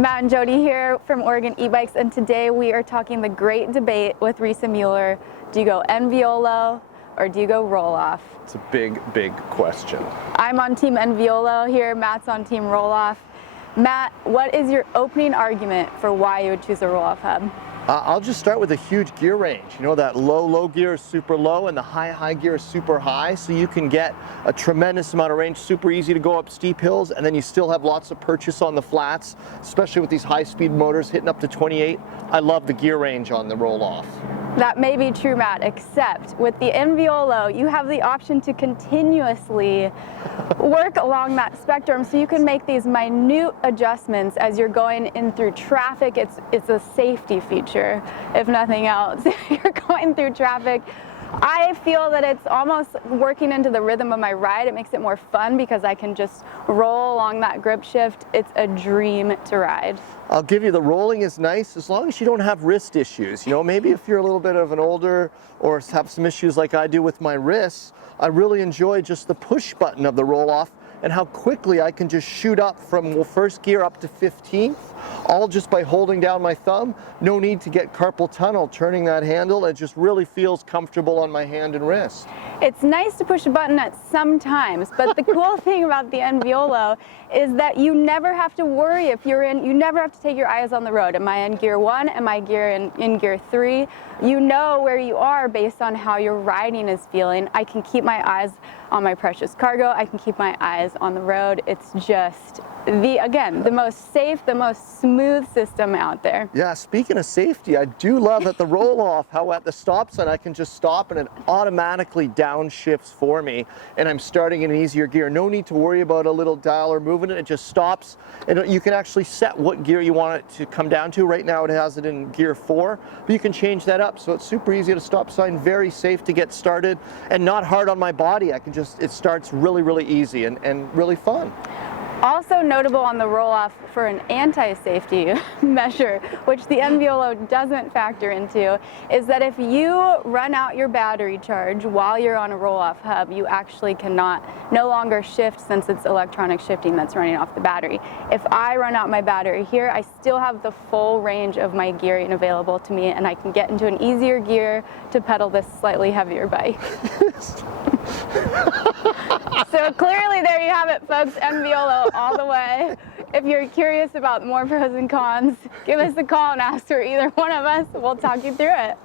Matt and Jody here from Oregon E-Bikes, and today we are talking the great debate with Reese and Mueller. Do you go Enviolo or do you go Rolloff? It's a big, big question. I'm on Team Enviolo here, Matt's on Team Rolloff. Matt, what is your opening argument for why you would choose a Rolloff hub? I'll just start with a huge gear range. You know, that low gear is super low and the high gear is super high, so you can get a tremendous amount of range, super easy to go up steep hills, and then you still have lots of purchase on the flats, especially with these high-speed motors hitting up to 28. I love the gear range on the Rolloff. That may be true, Matt, except with the Enviolo, you have the option to continuously work along that spectrum, so you can make these minute adjustments as you're going in through traffic. It's a safety feature, if nothing else. If you're going through traffic, I feel that it's almost working into the rhythm of my ride. It makes it more fun because I can just roll along that grip shift. It's a dream to ride. I'll give you, the rolling is nice as long as you don't have wrist issues. You know, maybe if you're a little bit of an older or have some issues like I do with my wrists, I really enjoy just the push button of the Rolloff and how quickly I can just shoot up from first gear up to 15th, all just by holding down my thumb. No need to get carpal tunnel turning that handle. It just really feels comfortable on my hand and wrist. It's nice to push a button at some times, but the cool thing about the Enviolo is that you never have to worry if you're in, you never have to take your eyes on the road. Am I in gear 1? Am I in gear 3? You know where you are based on how your riding is feeling. I can keep my eyes on my precious cargo. I can keep my eyes on the road. It's just the most safe, the most smooth system out there. Yeah, speaking of safety, I do love at the Rolloff how at the stop sign I can just stop and it automatically downshifts for me, and I'm starting in an easier gear. No need to worry about a little dial or moving it. It just stops, and you can actually set what gear you want it to come down to. Right now it has it in gear 4, but you can change that up, so it's super easy to stop sign, very safe to get started, and not hard on my body. It starts really easy and really fun. Also notable on the Rolloff for an anti-safety measure, which the Enviolo doesn't factor into, is that if you run out your battery charge while you're on a Rolloff hub, you actually no longer shift, since it's electronic shifting that's running off the battery. If I run out my battery here, I still have the full range of my gearing available to me, and I can get into an easier gear to pedal this slightly heavier bike. So clearly there you have it, folks. Enviolo all the way. If you're curious about more pros and cons, give us a call and ask for either one of us. We'll talk you through it.